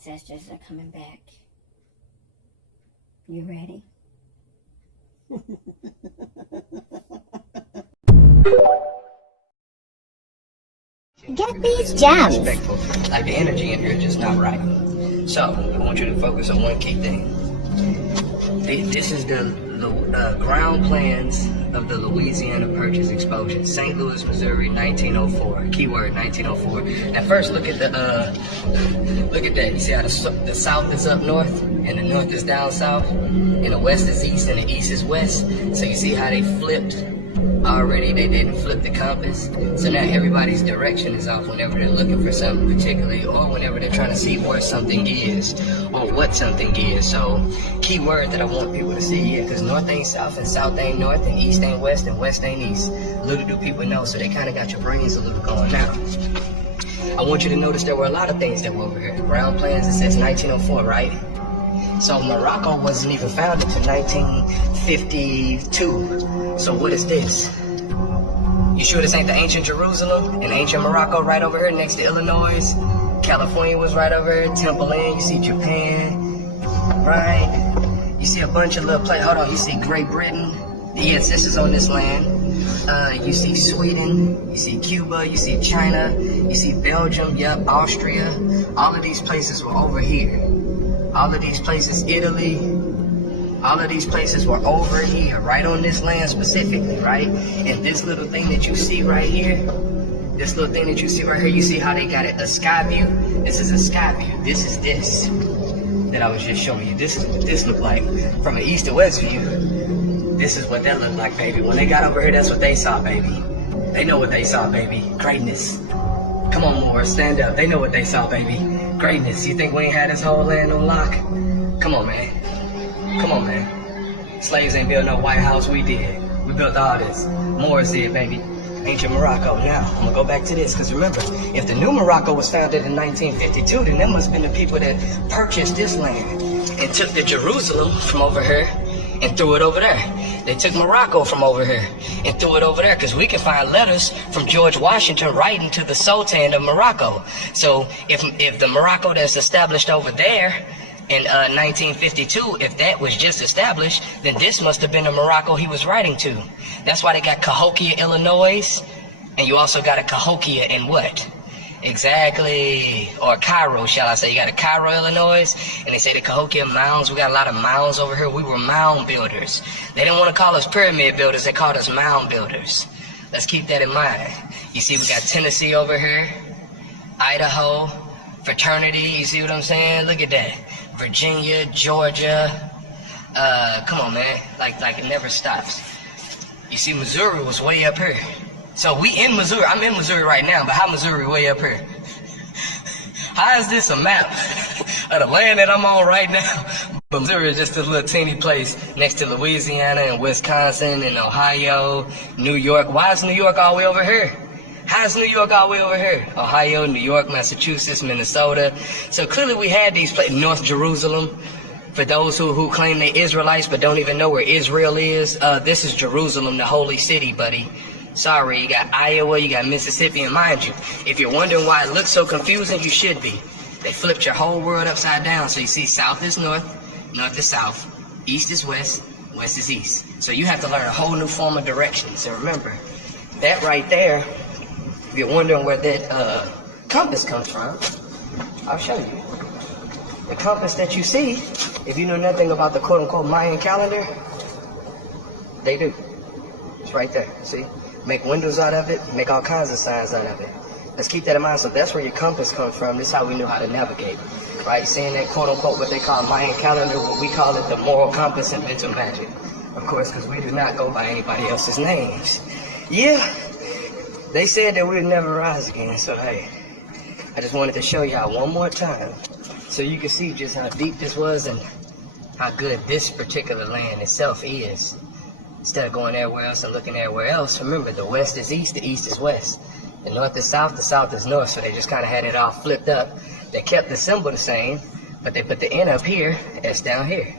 ancestors are coming back. You ready? Get these gems. Respectful. Like the energy in here is just not right. So I want you to focus on one key thing. This is the ground plans of the Louisiana Purchase Explosion, St. Louis, Missouri, 1904. Keyword 1904. Now first, look at that. You see how the south is up north and the north is down south, and the west is east and the east is west. So you see how they flipped already? They didn't flip the compass. So now everybody's direction is off whenever they're looking for something particularly, or whenever they're trying to see where something is or what something is. So key word that I want people to see here, because north ain't south and south ain't north and east ain't west and west ain't east. Little do people know, so they kind of got your brains a little going now. I want you to notice there were a lot of things that were over here. The ground plans, it says 1904, right? So Morocco wasn't even founded until 1952. So what is this? You sure this ain't the ancient Jerusalem and ancient Morocco right over here next to Illinois? California was right over here, Temple Inn, you see Japan, right? You see a bunch of little places. Hold on, you see Great Britain. Yes, this is on this land. You see Sweden, you see Cuba, you see China, you see Belgium, yep, Austria. All of these places were over here. All of these places, Italy, all of these places were over here, right on this land specifically, right? And this little thing that you see right here, you see how they got it, a sky view? This is a sky view. This is this that I was just showing you. This is what this looked like from an east to west view. This is what that looked like, baby. When they got over here, that's what they saw, baby. They know what they saw, baby. Greatness. Come on, Morris, stand up. They know what they saw, baby. Greatness. You think we ain't had this whole land on lock? Come on, man. Come on, man. Slaves ain't built no White House, we did. We built all this. Morris did, baby. Ancient Morocco. Now, I'm gonna go back to this, because remember, if the new Morocco was founded in 1952, then them must have been the people that purchased this land and took the Jerusalem from over here and threw it over there. They took Morocco from over here and threw it over there, because we can find letters from George Washington writing to the Sultan of Morocco. So if the Morocco that's established over there in 1952, if that was just established, then this must have been the Morocco he was writing to. That's why they got Cahokia, Illinois, and you also got a Cahokia in what? Exactly, or Cairo, shall I say. You got a Cairo, Illinois, and they say the Cahokia mounds. We got a lot of mounds over here. We were mound builders. They didn't want to call us pyramid builders. They called us mound builders. Let's keep that in mind. You see, we got Tennessee over here, Idaho, fraternity. You see what I'm saying? Look at that. Virginia, Georgia. Come on, man. Like it never stops. You see, Missouri was way up here. So we in Missouri. I'm in Missouri right now, but how Missouri way up here? How is this a map of the land that I'm on right now? But Missouri is just a little teeny place next to Louisiana and Wisconsin and Ohio, New York. Why is New York all the way over here? How is New York all the way over here? Ohio, New York, Massachusetts, Minnesota. So clearly we had these places. North Jerusalem. For those who claim they're Israelites but don't even know where Israel is, this is Jerusalem, the holy city, buddy. Sorry, you got Iowa, you got Mississippi, and mind you, if you're wondering why it looks so confusing, you should be. They flipped your whole world upside down. So you see south is north, north is south, east is west, west is east. So you have to learn a whole new form of direction. So remember, that right there, if you're wondering where that compass comes from, I'll show you. The compass that you see, if you know nothing about the quote-unquote Mayan calendar, they do. It's right there, see? Make windows out of it, make all kinds of signs out of it. Let's keep that in mind. So that's where your compass comes from. This is how we knew how to navigate, right? Seeing that quote-unquote what they call Mayan calendar, what we call it the moral compass and mental magic. Of course, because we do not go by anybody else's names. Yeah, they said that we would never rise again, so hey, I just wanted to show y'all one more time so you can see just how deep this was and how good this particular land itself is. Instead of going everywhere else and looking everywhere else, remember, the west is east, the east is west. The north is south, the south is north, so they just kind of had it all flipped up. They kept the symbol the same, but they put the N up here, S down here.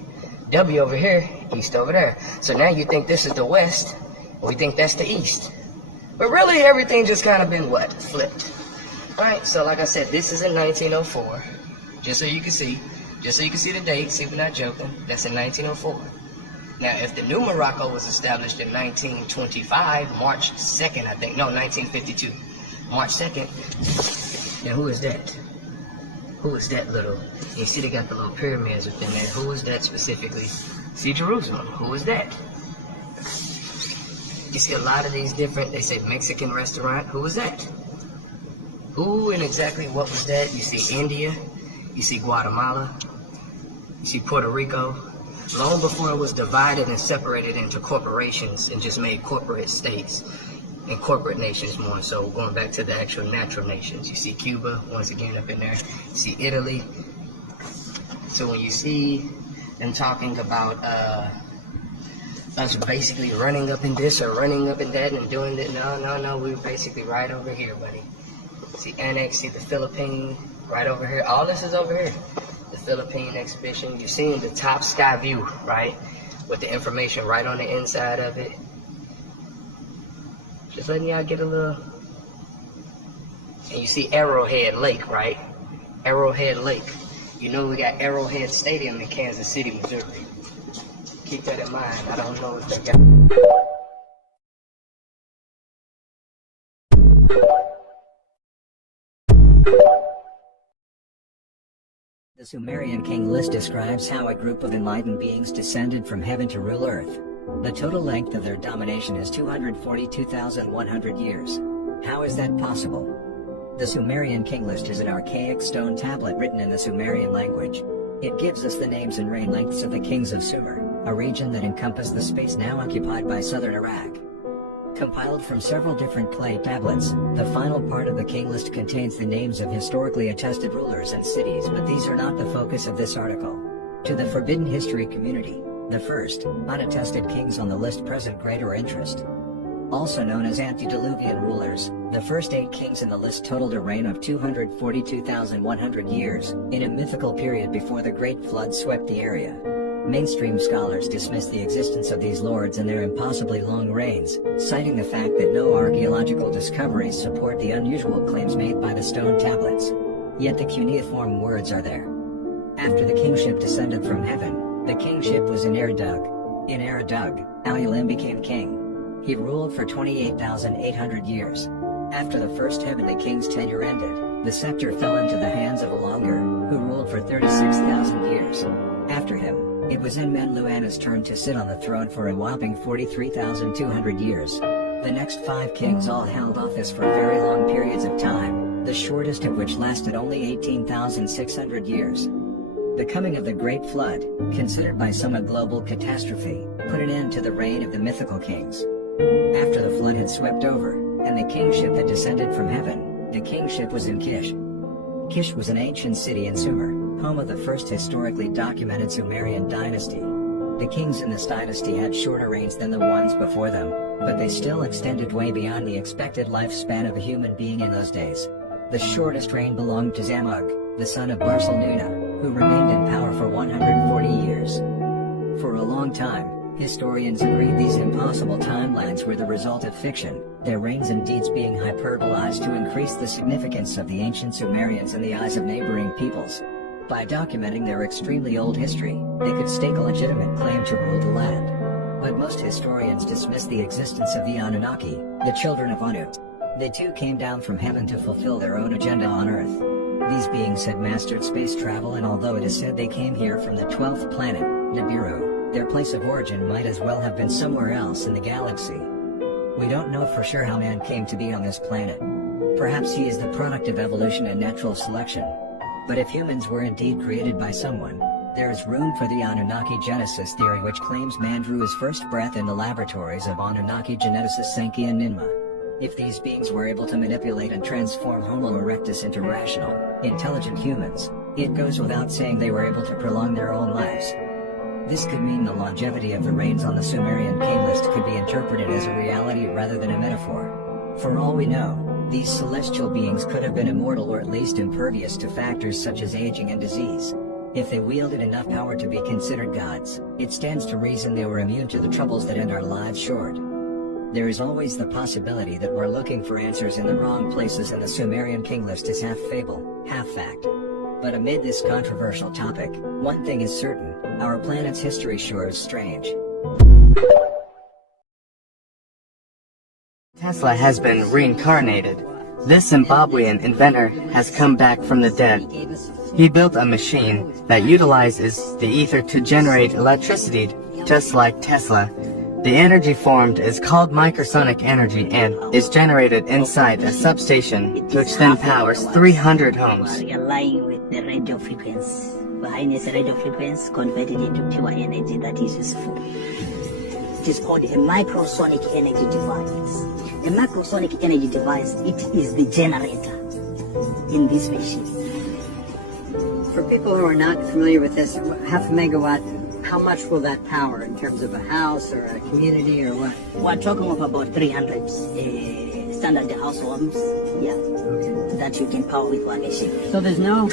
W over here, east over there. So now you think this is the west, and we think that's the east. But really, everything just kind of been, what, flipped. All right, so like I said, this is in 1904. just so you can see the date, see we're not joking, that's in 1904. Now, if the new Morocco was established in 1925, March 2nd, I think, no, 1952, March 2nd, then who is that? Who is that little? You see they got the little pyramids within there. Who is that specifically? See Jerusalem, who is that? You see a lot of these different, they say Mexican restaurant, who is that? Who and exactly what was that? You see India, you see Guatemala, you see Puerto Rico. Long before it was divided and separated into corporations and just made corporate states and corporate nations more. So going back to the actual natural nations, you see Cuba, once again up in there, you see Italy. So when you see them talking about us basically running up in this or running up in that and doing that, no, we're basically right over here, buddy. See Annex, see the Philippine, right over here. All this is over here. The Philippine exhibition. You're seeing the top sky view, right? With the information right on the inside of it. Just letting y'all get a little. And you see Arrowhead Lake, right? Arrowhead Lake. You know we got Arrowhead Stadium in Kansas City, Missouri. Keep that in mind. I don't know if they got. The Sumerian king list describes how a group of enlightened beings descended from heaven to rule earth. The total length of their domination is 242,100 years. How is that possible? The Sumerian king list is an archaic stone tablet written in the Sumerian language. It gives us the names and reign lengths of the kings of Sumer, a region that encompassed the space now occupied by southern Iraq. Compiled from several different clay tablets, the final part of the king list contains the names of historically attested rulers and cities, but these are not the focus of this article. To the Forbidden History community, the first, unattested kings on the list present greater interest. Also known as antediluvian rulers, the first 8 kings in the list totaled a reign of 242,100 years, in a mythical period before the Great Flood swept the area. Mainstream scholars dismiss the existence of these lords and their impossibly long reigns, citing the fact that no archaeological discoveries support the unusual claims made by the stone tablets. Yet the cuneiform words are there. After the kingship descended from heaven, the kingship was in Eredug. In Eredug, Al-Ulim became king. He ruled for 28,800 years. After the first heavenly king's tenure ended, the scepter fell into the hands of Alongar, who ruled for 36,000 years. After him, it was Enmenluana's turn to sit on the throne for a whopping 43,200 years. The next 5 kings all held office for very long periods of time, the shortest of which lasted only 18,600 years. The coming of the Great Flood, considered by some a global catastrophe, put an end to the reign of the mythical kings. After the flood had swept over, and the kingship had descended from heaven, the kingship was in Kish. Kish was an ancient city in Sumer, home of the first historically documented Sumerian dynasty. The kings in this dynasty had shorter reigns than the ones before them, but they still extended way beyond the expected lifespan of a human being in those days. The shortest reign belonged to Zamug, the son of Barsalnuna, who remained in power for 140 years. For a long time, historians agreed these impossible timelines were the result of fiction, their reigns and deeds being hyperbolized to increase the significance of the ancient Sumerians in the eyes of neighboring peoples. By documenting their extremely old history, they could stake a legitimate claim to rule the land. But most historians dismiss the existence of the Anunnaki, the children of Anu. They too came down from heaven to fulfill their own agenda on Earth. These beings had mastered space travel, and although it is said they came here from the 12th planet, Nibiru, their place of origin might as well have been somewhere else in the galaxy. We don't know for sure how man came to be on this planet. Perhaps he is the product of evolution and natural selection. But if humans were indeed created by someone, there is room for the Anunnaki genesis theory, which claims man drew his first breath in the laboratories of Anunnaki geneticists Enki and Ninmah. If these beings were able to manipulate and transform Homo erectus into rational, intelligent humans, it goes without saying they were able to prolong their own lives. This could mean the longevity of the reigns on the Sumerian king list could be interpreted as a reality rather than a metaphor. For all we know, these celestial beings could have been immortal, or at least impervious to factors such as aging and disease. If they wielded enough power to be considered gods, it stands to reason they were immune to the troubles that end our lives short. There is always the possibility that we're looking for answers in the wrong places, and the Sumerian king list is half fable, half fact. But amid this controversial topic, one thing is certain, our planet's history sure is strange. Tesla has been reincarnated. This Zimbabwean inventor has come back from the dead. He built a machine that utilizes the ether to generate electricity, just like Tesla. The energy formed is called microsonic energy and is generated inside a substation, which then powers 300 homes. We are aligning with the radio frequency. Behind this radio frequency converted into pure energy that is useful. It is called a microsonic energy device. A microsonic energy device, it is the generator in this machine. For people who are not familiar with this, half a megawatt, how much will that power in terms of a house or a community or what? We're talking of about 300 standard households, yeah, that you can power with one machine. So there's no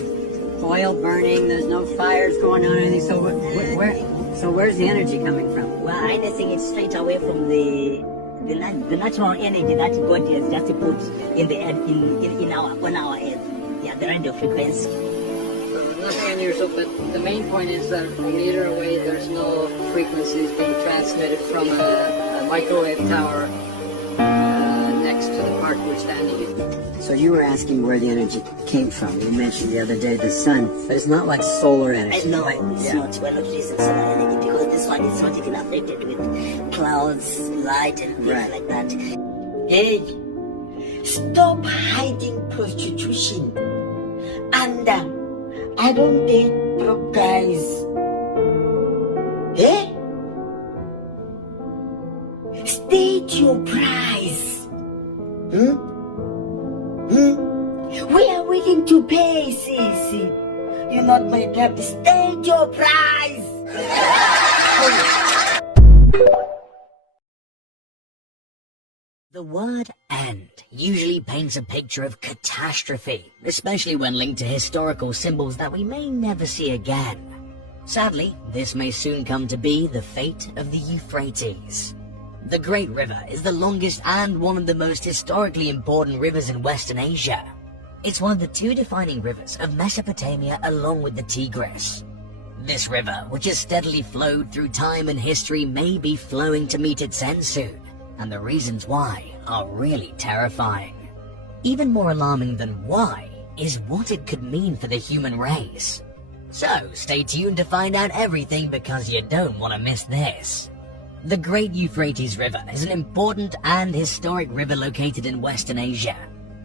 oil burning, there's no fires going on or anything, so where's the energy coming from? Well, anything is straight away from the natural energy that God has just put in the in our on our head. Yeah, the radio frequency. Nothing unusual, but the main point is that a meter away there's no frequencies being transmitted from a microwave tower next to the park we're standing in. So you were asking where the energy came from. You mentioned the other day the sun, but it's not like solar energy. No, right? it's not. We're not using solar energy because this one is not even affected with clouds, light, and things like that. Hey, stop hiding prostitution. And I don't date broke guys. Eh? State your price. We are willing to pay, Sissy. You're not my type. State your price. The word end usually paints a picture of catastrophe, especially when linked to historical symbols that we may never see again. Sadly, this may soon come to be the fate of the Euphrates. The Great River is the longest and one of the most historically important rivers in Western Asia. It's one of the two defining rivers of Mesopotamia along with the Tigris. This river, which has steadily flowed through time and history, may be flowing to meet its end soon. And the reasons why are really terrifying. Even more alarming than why is what it could mean for the human race. So stay tuned to find out everything because you don't want to miss this. The Great Euphrates River is an important and historic river located in Western Asia.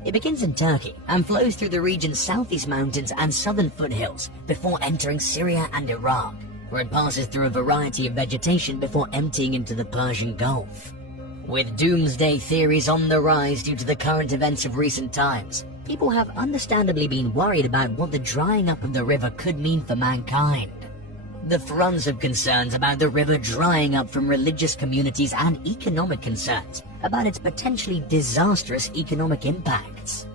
It begins in Turkey and flows through the region's southeast mountains and southern foothills before entering Syria and Iraq, where it passes through a variety of vegetation before emptying into the Persian Gulf. With doomsday theories on the rise due to the current events of recent times, people have understandably been worried about what the drying up of the river could mean for mankind. The fronts of concerns about the river drying up from religious communities and economic concerns about its potentially disastrous economic impacts.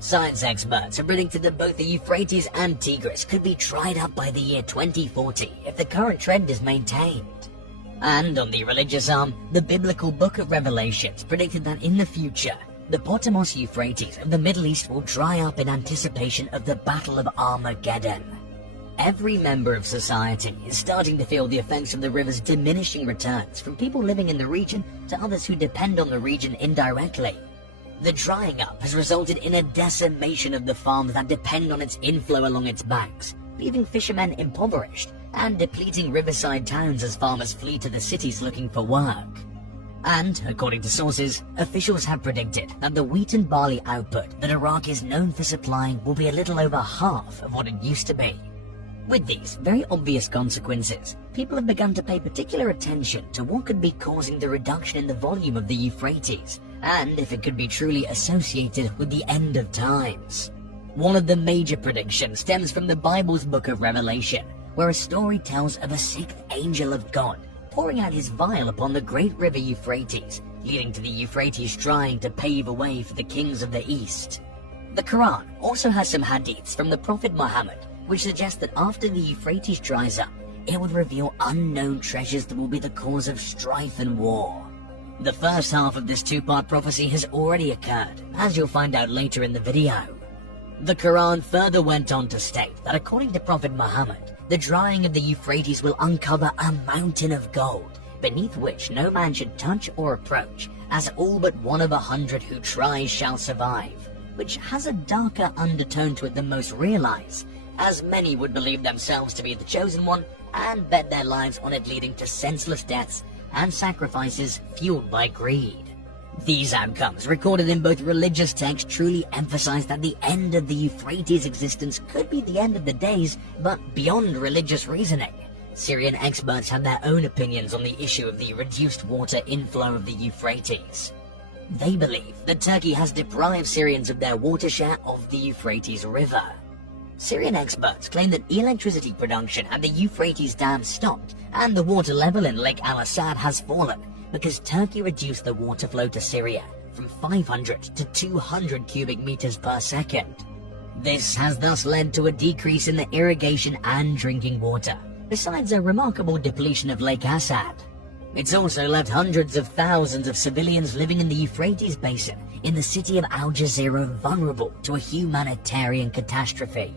Science experts have predicted that both the Euphrates and Tigris could be dried up by the year 2040 if the current trend is maintained. And on the religious arm, the biblical book of Revelations predicted that in the future, the Potamos Euphrates of the Middle East will dry up in anticipation of the Battle of Armageddon. Every member of society is starting to feel the effects of the river's diminishing returns, from people living in the region to others who depend on the region indirectly. The drying up has resulted in a decimation of the farms that depend on its inflow along its banks, leaving fishermen impoverished and depleting riverside towns as farmers flee to the cities looking for work. And, according to sources, officials have predicted that the wheat and barley output that Iraq is known for supplying will be a little over half of what it used to be. With these very obvious consequences, people have begun to pay particular attention to what could be causing the reduction in the volume of the Euphrates, and if it could be truly associated with the end of times. One of the major predictions stems from the Bible's book of Revelation, where a story tells of a sixth angel of God pouring out his vial upon the great river Euphrates, leading to the Euphrates drying to pave a way for the kings of the east. The Quran also has some hadiths from the Prophet Muhammad, which suggest that after the Euphrates dries up, it would reveal unknown treasures that will be the cause of strife and war. The first half of this two-part prophecy has already occurred, as you'll find out later in the video. The Quran further went on to state that according to Prophet Muhammad, the drying of the Euphrates will uncover a mountain of gold, beneath which no man should touch or approach, as all but 1 of 100 who tries shall survive, which has a darker undertone to it than most realize, as many would believe themselves to be the chosen one and bet their lives on it, leading to senseless deaths and sacrifices fueled by greed. These outcomes, recorded in both religious texts, truly emphasize that the end of the Euphrates' existence could be the end of the days, but beyond religious reasoning. Syrian experts have their own opinions on the issue of the reduced water inflow of the Euphrates. They believe that Turkey has deprived Syrians of their water share of the Euphrates River. Syrian experts claim that electricity production at the Euphrates Dam stopped and the water level in Lake Al-Assad has fallen because Turkey reduced the water flow to Syria from 500 to 200 cubic meters per second. This has thus led to a decrease in the irrigation and drinking water, besides a remarkable depletion of Lake Assad. It's also left hundreds of thousands of civilians living in the Euphrates Basin in the city of Al Jazeera vulnerable to a humanitarian catastrophe.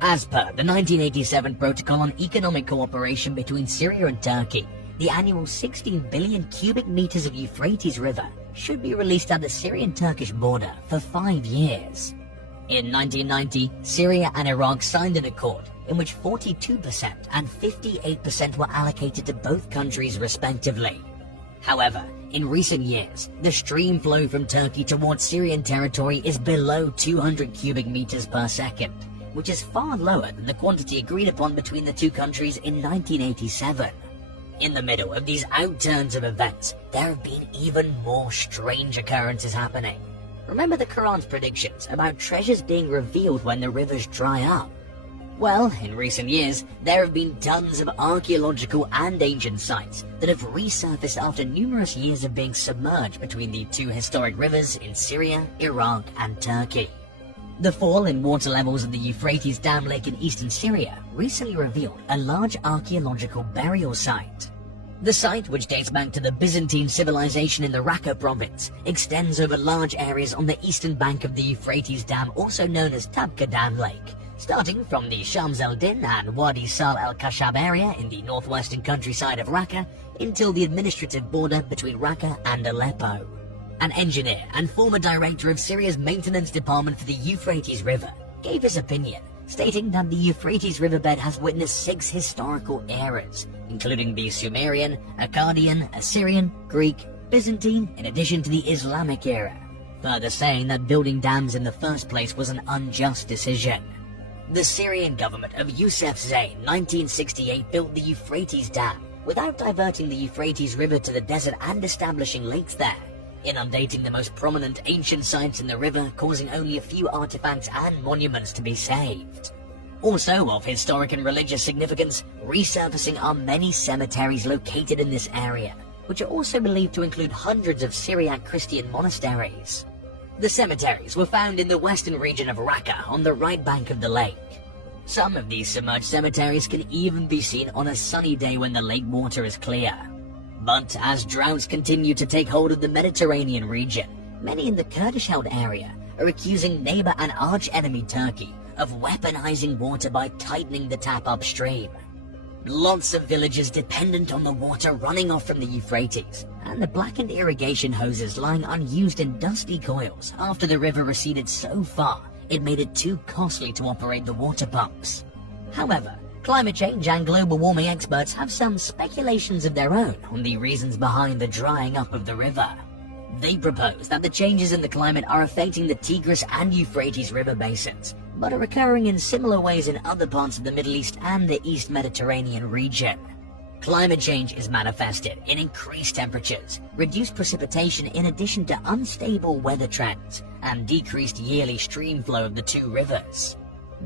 As per the 1987 Protocol on Economic Cooperation between Syria and Turkey, the annual 16 billion cubic meters of Euphrates River should be released at the Syrian-Turkish border for 5 years. In 1990, Syria and Iraq signed an accord in which 42% and 58% were allocated to both countries respectively. However, in recent years, the stream flow from Turkey towards Syrian territory is below 200 cubic meters per second, which is far lower than the quantity agreed upon between the two countries in 1987. In the middle of these outturns of events, there have been even more strange occurrences happening. Remember the Quran's predictions about treasures being revealed when the rivers dry up? Well, in recent years, there have been tons of archaeological and ancient sites that have resurfaced after numerous years of being submerged between the two historic rivers in Syria, Iraq, and Turkey. The fall in water levels of the Euphrates Dam Lake in eastern Syria recently revealed a large archaeological burial site. The site, which dates back to the Byzantine civilization in the Raqqa province, extends over large areas on the eastern bank of the Euphrates Dam, also known as Tabqa Dam Lake, starting from the Shams el-Din and Wadi Sal el-Kashab area in the northwestern countryside of Raqqa until the administrative border between Raqqa and Aleppo. An engineer and former director of Syria's maintenance department for the Euphrates River gave his opinion, stating that the Euphrates riverbed has witnessed 6 historical eras, including the Sumerian, Akkadian, Assyrian, Greek, Byzantine, in addition to the Islamic era, further saying that building dams in the first place was an unjust decision. The Syrian government of Youssef Zayn, 1968, built the Euphrates Dam without diverting the Euphrates River to the desert and establishing lakes there, inundating the most prominent ancient sites in the river, causing only a few artifacts and monuments to be saved. Also of historic and religious significance, resurfacing are many cemeteries located in this area, which are also believed to include hundreds of Syriac Christian monasteries. The cemeteries were found in the western region of Raqqa on the right bank of the lake. Some of these submerged cemeteries can even be seen on a sunny day when the lake water is clear. But as droughts continue to take hold of the Mediterranean region, many in the Kurdish-held area are accusing neighbor and arch-enemy Turkey of weaponizing water by tightening the tap upstream. Lots of villages dependent on the water running off from the Euphrates, and the blackened irrigation hoses lying unused in dusty coils after the river receded so far it made it too costly to operate the water pumps. However, climate change and global warming experts have some speculations of their own on the reasons behind the drying up of the river. They propose that the changes in the climate are affecting the Tigris and Euphrates river basins, but are occurring in similar ways in other parts of the Middle East and the East Mediterranean region. Climate change is manifested in increased temperatures, reduced precipitation in addition to unstable weather trends, and decreased yearly stream flow of the two rivers.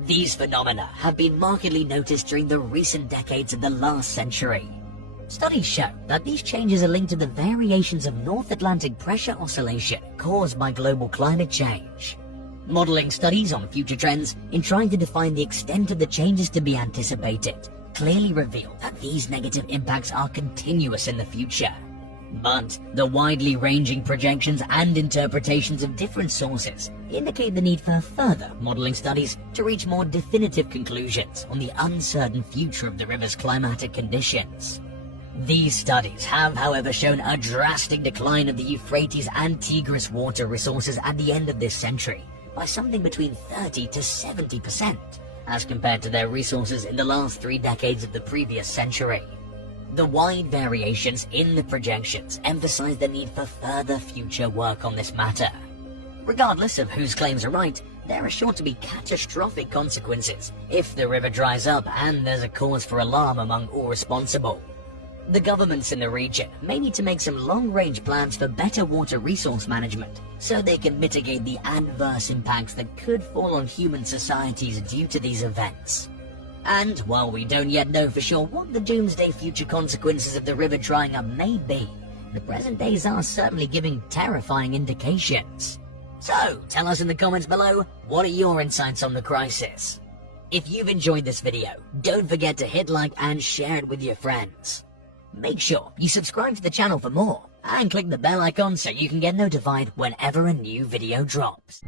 These phenomena have been markedly noticed during the recent decades of the last century. Studies show that these changes are linked to the variations of North Atlantic pressure oscillation caused by global climate change. Modeling studies on future trends in trying to define the extent of the changes to be anticipated clearly reveal that these negative impacts are continuous in the future. But the widely ranging projections and interpretations of different sources indicate the need for further modeling studies to reach more definitive conclusions on the uncertain future of the river's climatic conditions. These studies have, however, shown a drastic decline of the Euphrates and Tigris water resources at the end of this century by something between 30 to 70%, as compared to their resources in the last 3 decades of the previous century. The wide variations in the projections emphasize the need for further future work on this matter. Regardless of whose claims are right, there are sure to be catastrophic consequences if the river dries up and there's a cause for alarm among all responsible. The governments in the region may need to make some long-range plans for better water resource management so they can mitigate the adverse impacts that could fall on human societies due to these events. And while we don't yet know for sure what the doomsday future consequences of the river drying up may be, the present days are certainly giving terrifying indications. So, tell us in the comments below, what are your insights on the crisis? If you've enjoyed this video, don't forget to hit like and share it with your friends. Make sure you subscribe to the channel for more, and click the bell icon so you can get notified whenever a new video drops.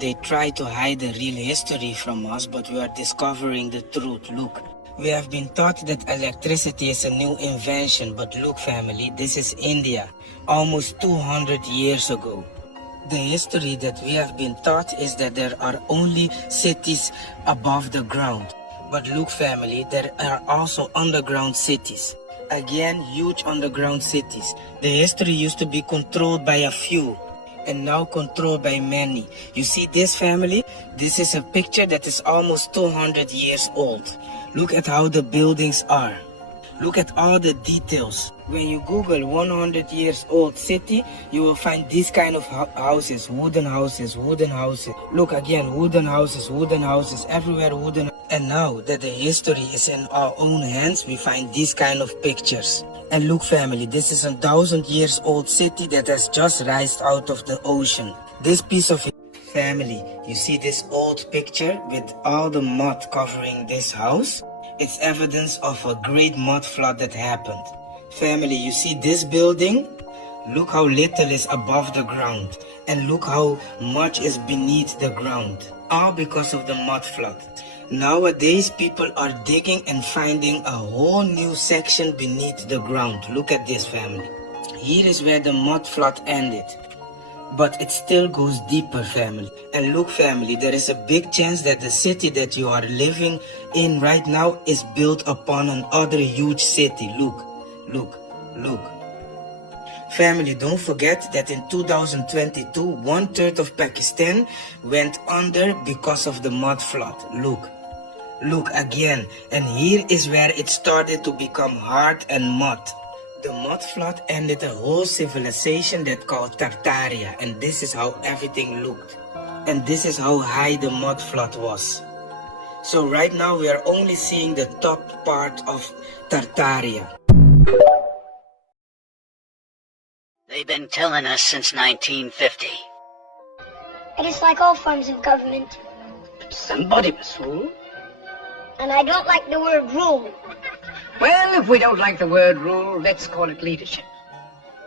They try to hide the real history from us, but we are discovering the truth. Look, we have been taught that electricity is a new invention, but look family, this is India, almost 200 years ago. The history that we have been taught is that there are only cities above the ground. But look family, there are also underground cities. Again, huge underground cities. The history used to be controlled by a few, and now controlled by many. You see this family? This is a picture that is almost 200 years old. Look at how the buildings are. Look at all the details. When you Google 100 years old city, you will find these kind of houses, wooden houses, wooden houses. Look again, wooden houses, everywhere wooden. And now that the history is in our own hands, we find these kind of pictures. And look family, this is a 1,000 years old city that has just rised out of the ocean. This piece of family, you see this old picture with all the mud covering this house? It's evidence of a great mud flood that happened. Family, you see this building? Look how little is above the ground. And look how much is beneath the ground. All because of the mud flood. Nowadays, people are digging and finding a whole new section beneath the ground. Look at this family. Here is where the mud flood ended. But it still goes deeper family. And look family, there is a big chance that the city that you are living in right now is built upon another huge city. Look, look, look. Family, don't forget that in 2022, 1/3 of Pakistan went under because of the mud flood. Look, look again. And here is where it started to become hard and mud. The mud flood ended a whole civilization that called Tartaria. And this is how everything looked. And this is how high the mud flood was. So right now we are only seeing the top part of Tartaria. They've been telling us since 1950. It is like all forms of government, Somebody must rule. and I don't like the word rule. Well, if we don't like the word rule, let's call it leadership.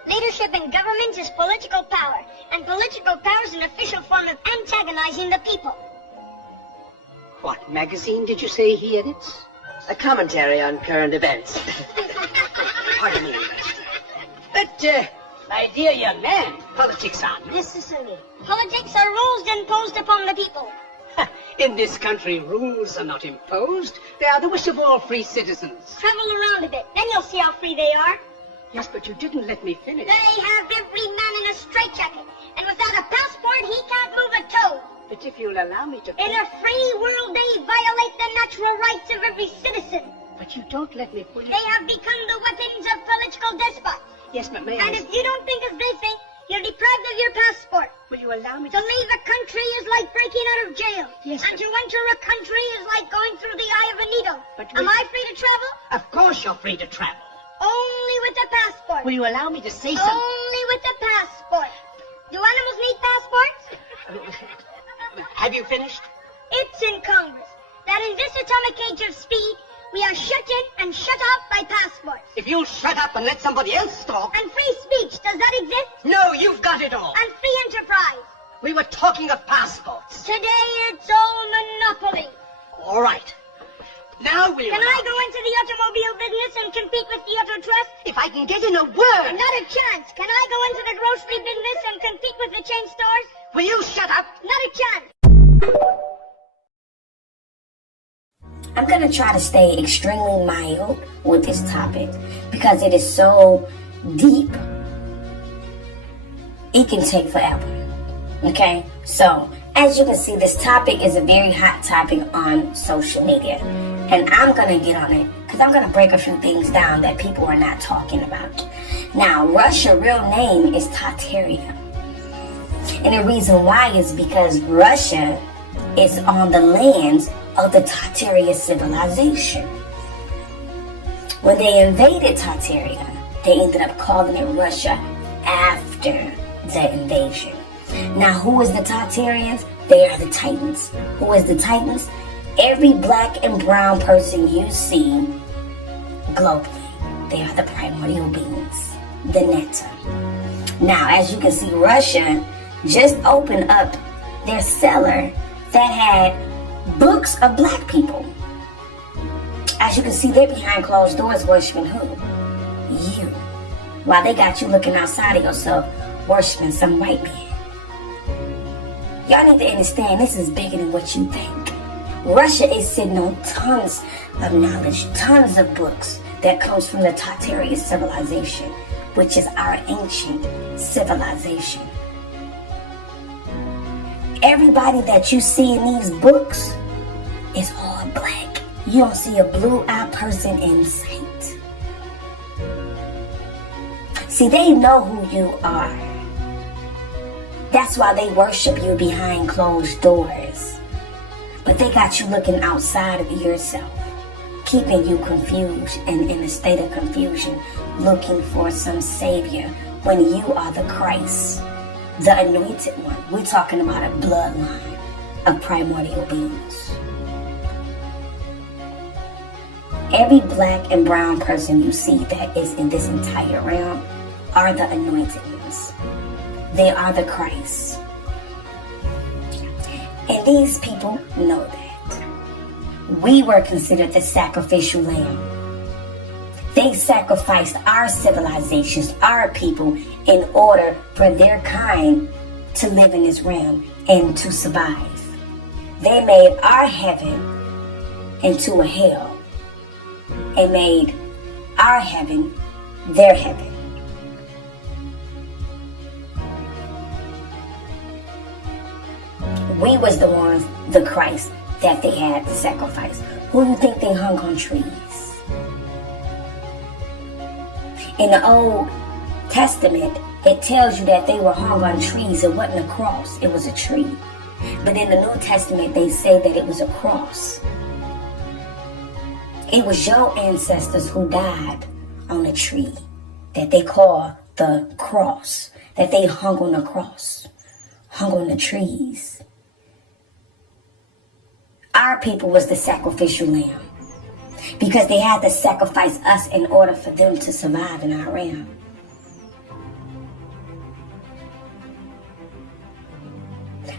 Leadership in government is political power, and political power is an official form of antagonizing the people. What magazine did you say he edits? A commentary on current events. Pardon me. But, my dear young man, politics are necessary. Politics are rules imposed upon the people. In this country, rules are not imposed. They are the wish of all free citizens. Travel around a bit, then you'll see how free they are. Yes, but you didn't let me finish. They have every man in a straitjacket, and without a passport, he can't move a toe. But if you'll allow me to... In a free world, they violate the natural rights of every citizen. But you don't let me finish. They have become the weapons of political despots. Yes, but may And I... if you don't think as they think, you're deprived of your passport. Will you allow me To leave a country is like breaking out of jail. Yes, And but- to enter a country is like going through the eye of a needle. But Am we- I free to travel? Of course you're free to travel. Only with a passport. Will you allow me to say something? Only with a passport. Do animals need passports? Have you finished? It's in Congress that in this atomic age of speed, we are shut in and shut out by passports. If you'll shut up and let somebody else talk... And free speech, does that exist? No, you've got it all. And free enterprise. We were talking of passports. Today it's all monopoly. All right. Now will you... Can I allow go me- into the automobile business and compete with the Auto Trust? If I can get in a word... Not a chance. Can I go into the grocery business and compete with the chain stores? Will you shut up? Not a chance. I'm gonna try to stay extremely mild with this topic because it is so deep. It can take forever. Okay? So, as you can see, this topic is a very hot topic on social media. And I'm gonna get on it because I'm gonna break a few things down that people are not talking about. Now, Russia's real name is Tartaria. And the reason why is because Russia is on the lands of the Tartaria civilization. When they invaded Tartaria, they ended up calling it Russia after the invasion. Now, who is the Tartarians? They are the Titans. Who is the Titans? Every black and brown person you see globally. They are the primordial beings, the Netta. Now, as you can see, Russia just opened up their cellar that had books of black people. As you can see, they're behind closed doors worshiping who? You. While they got you looking outside of yourself, worshiping some white man. Y'all need to understand, this is bigger than what you think. Russia is sitting on tons of knowledge, tons of books that comes from the Tartarian civilization, which is our ancient civilization. Everybody that you see in these books is all black. You don't see a blue-eyed person in sight. See, they know who you are. That's why they worship you behind closed doors. But they got you looking outside of yourself, keeping you confused and in a state of confusion, looking for some savior when you are the Christ, the anointed one. We're talking about a bloodline of primordial beings. Every black and brown person you see that is in this entire realm are the anointed ones. They are the Christ. And these people know that. We were considered the sacrificial lamb. They sacrificed our civilizations, our people, in order for their kind to live in this realm and to survive. They made our heaven into a hell and made our heaven their heaven. We was the ones, the Christ, that they had to sacrifice. Who do you think they hung on trees? In the Old Testament, it tells you that they were hung on trees. It wasn't a cross, it was a tree. But in the New Testament, they say that it was a cross. It was your ancestors who died on a tree that they call the cross, that they hung on the cross, hung on the trees. Our people was the sacrificial lamb because they had to sacrifice us in order for them to survive in our realm.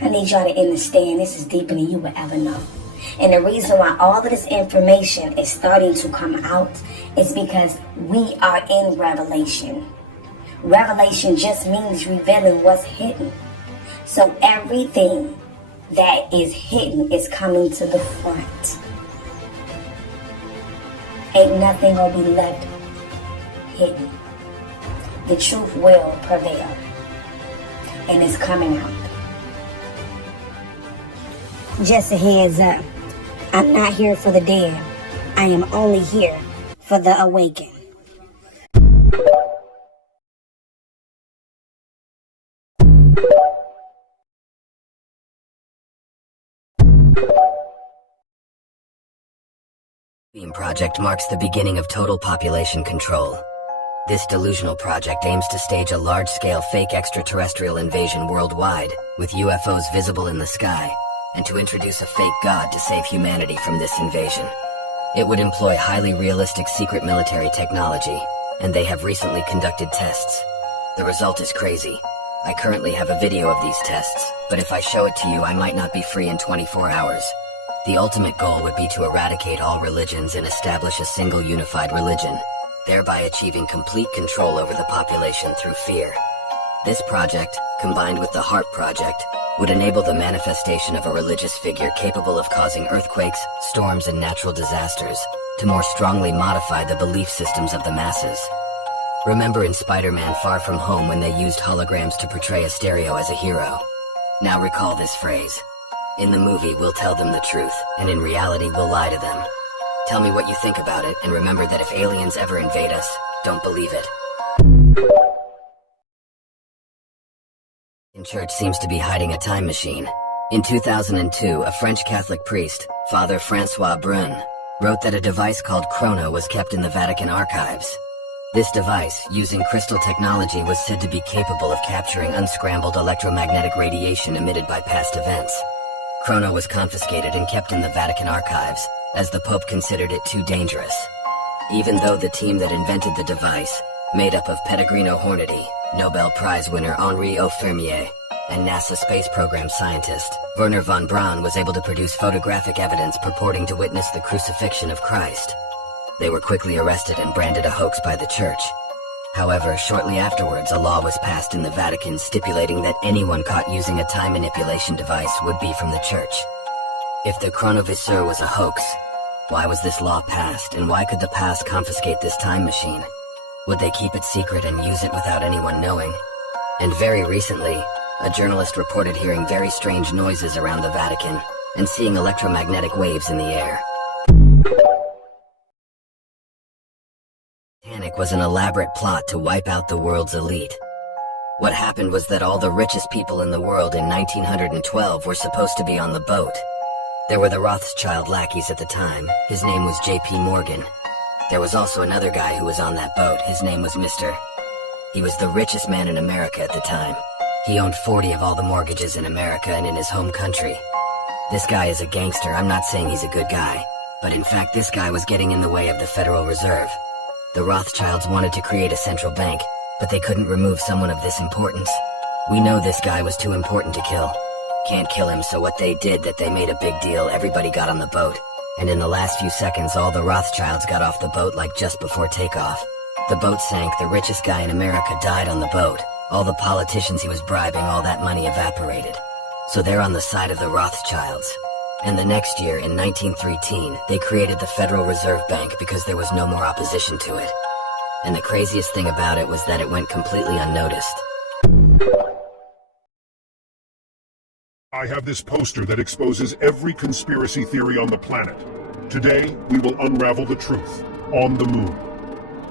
I need y'all to understand this is deeper than you will ever know. And the reason why all of this information is starting to come out is because we are in revelation. Revelation just means revealing what's hidden. So everything that is hidden is coming to the front. Ain't nothing gonna be left hidden. The truth will prevail. And it's coming out. Just a heads up. I'm not here for the dead. I am only here for the awakened. Beam Project marks the beginning of total population control. This delusional project aims to stage a large-scale fake extraterrestrial invasion worldwide, with UFOs visible in the sky, and to introduce a fake god to save humanity from this invasion. It would employ highly realistic secret military technology, and they have recently conducted tests. The result is crazy. I currently have a video of these tests, but if I show it to you, I might not be free in 24 hours. The ultimate goal would be to eradicate all religions and establish a single unified religion, thereby achieving complete control over the population through fear. This project, combined with the HARP project, would enable the manifestation of a religious figure capable of causing earthquakes, storms, and natural disasters, to more strongly modify the belief systems of the masses. Remember in Spider-Man Far From Home when they used holograms to portray Asterio as a hero? Now recall this phrase. In the movie, we'll tell them the truth, and in reality, we'll lie to them. Tell me what you think about it, and remember that if aliens ever invade us, don't believe it. Church seems to be hiding a time machine. In 2002, a French Catholic priest, Father Francois Brun, wrote that a device called Chrono was kept in the Vatican archives. This device, using crystal technology, was said to be capable of capturing unscrambled electromagnetic radiation emitted by past events. Chrono was confiscated and kept in the Vatican archives, as the Pope considered it too dangerous. Even though the team that invented the device, made up of Pellegrino Hornady, Nobel Prize winner Henri Fermier, and NASA space program scientist Wernher von Braun, was able to produce photographic evidence purporting to witness the crucifixion of Christ. They were quickly arrested and branded a hoax by the church. However, shortly afterwards, a law was passed in the Vatican stipulating that anyone caught using a time manipulation device would be from the church. If the Chronoviseur was a hoax, why was this law passed, and why could the past confiscate this time machine? Would they keep it secret and use it without anyone knowing? And very recently, a journalist reported hearing very strange noises around the Vatican and seeing electromagnetic waves in the air. Titanic was an elaborate plot to wipe out the world's elite. What happened was that all the richest people in the world in 1912 were supposed to be on the boat. There were the Rothschild lackeys at the time. His name was J.P. Morgan. There was also another guy who was on that boat. His name was Mr. He was the richest man in America at the time. He owned 40 of all the mortgages in America and in his home country. This guy is a gangster. I'm not saying he's a good guy, but in fact this guy was getting in the way of the Federal Reserve. The Rothschilds wanted to create a central bank, but they couldn't remove someone of this importance. We know this guy was too important to kill. Can't kill him, so what they did that they made a big deal. Everybody got on the boat, and in the last few seconds all the Rothschilds got off the boat like just before takeoff. The boat sank, the richest guy in America died on the boat. All the politicians he was bribing, all that money evaporated. So they're on the side of the Rothschilds. And the next year, in 1913, they created the Federal Reserve Bank because there was no more opposition to it. And the craziest thing about it was that it went completely unnoticed. I have this poster that exposes every conspiracy theory on the planet. Today, we will unravel the truth on the moon.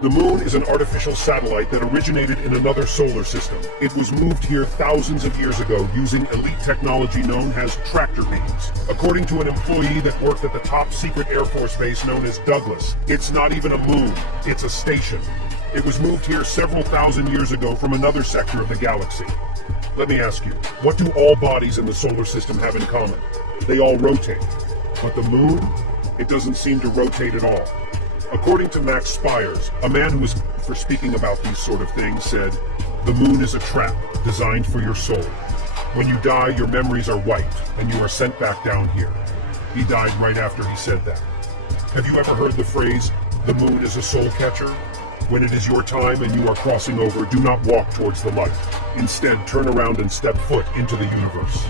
The moon is an artificial satellite that originated in another solar system. It was moved here thousands of years ago using elite technology known as tractor beams. According to an employee that worked at the top secret Air Force base known as Douglas, it's not even a moon, it's a station. It was moved here several thousand years ago from another sector of the galaxy. Let me ask you, what do all bodies in the solar system have in common? They all rotate. But the moon? It doesn't seem to rotate at all. According to Max Spires, a man who was for speaking about these sort of things, said, "The moon is a trap designed for your soul. When you die, your memories are wiped, and you are sent back down here." He died right after he said that. Have you ever heard the phrase, "The moon is a soul catcher"? When it is your time and you are crossing over, do not walk towards the light. Instead, turn around and step foot into the universe.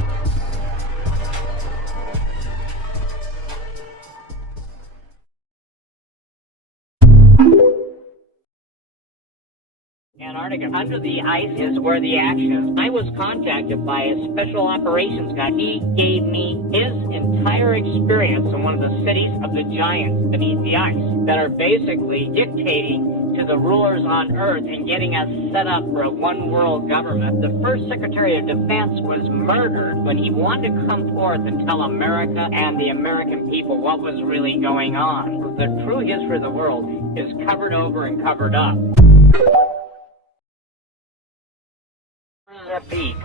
Antarctica. Under the ice is where the action is. I was contacted by a special operations guy. He gave me his entire experience in one of the cities of the giants beneath the ice that are basically dictating to the rulers on Earth and getting us set up for a one-world government. The first Secretary of Defense was murdered when he wanted to come forth and tell America and the American people what was really going on. The true history of the world is covered over and covered up.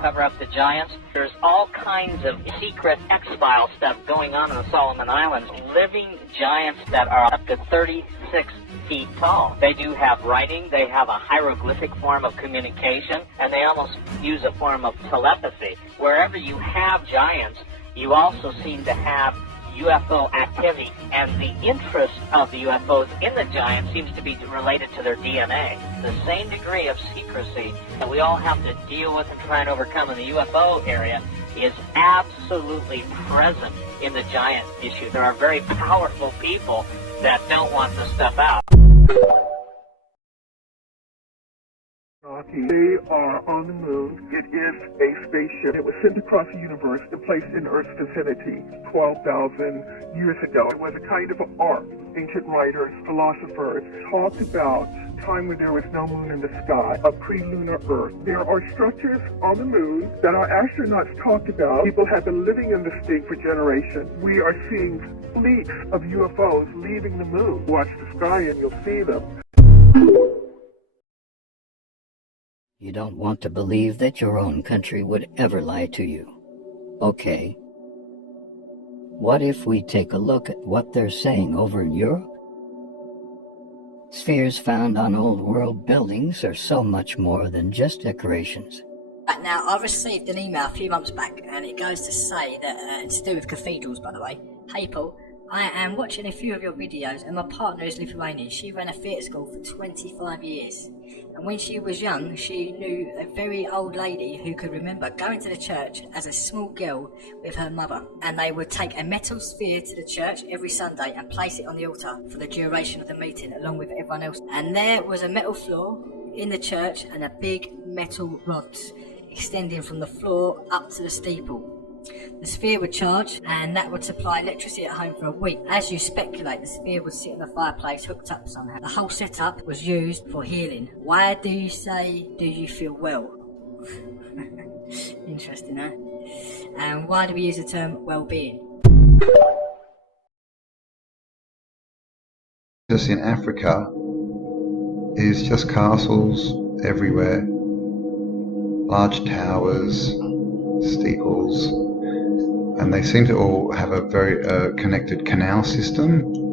Cover up the giants. There's all kinds of secret X-File stuff going on in the Solomon Islands. Living giants that are up to 36 feet tall. They do have writing, they have a hieroglyphic form of communication, and they almost use a form of telepathy. Wherever you have giants, you also seem to have UFO activity, and the interest of the UFOs in the giants seems to be related to their DNA. The same degree of secrecy that we all have to deal with and try and overcome in the UFO area is absolutely present in the giant issue. There are very powerful people that don't want this stuff out. They are on the moon. It is a spaceship. It was sent across the universe and placed in Earth's vicinity 12,000 years ago. It was a kind of an ark. Ancient writers, philosophers talked about time when there was no moon in the sky, a pre-lunar Earth. There are structures on the moon that our astronauts talked about. People have been living in this thing for generations. We are seeing fleets of UFOs leaving the moon. Watch the sky and you'll see them. You don't want to believe that your own country would ever lie to you. Okay. What if we take a look at what they're saying over in Europe? Spheres found on old world buildings are so much more than just decorations. Now, I received an email a few months back, and it goes to say that it's to do with cathedrals, by the way. Hey Paul, I am watching a few of your videos, and my partner is Lithuanian. She ran a theatre school for 25 years. And when she was young, she knew a very old lady who could remember going to the church as a small girl with her mother. And they would take a metal sphere to the church every Sunday and place it on the altar for the duration of the meeting, along with everyone else. And there was a metal floor in the church and a big metal rods extending from the floor up to the steeple. The sphere would charge, and that would supply electricity at home for a week. As you speculate, the sphere would sit in the fireplace hooked up somehow. The whole setup was used for healing. Why do you say, do you feel well? Interesting, huh? And why do we use the term well-being? Just in Africa is just castles everywhere, large towers, steeples, and they seem to all have a very connected canal system.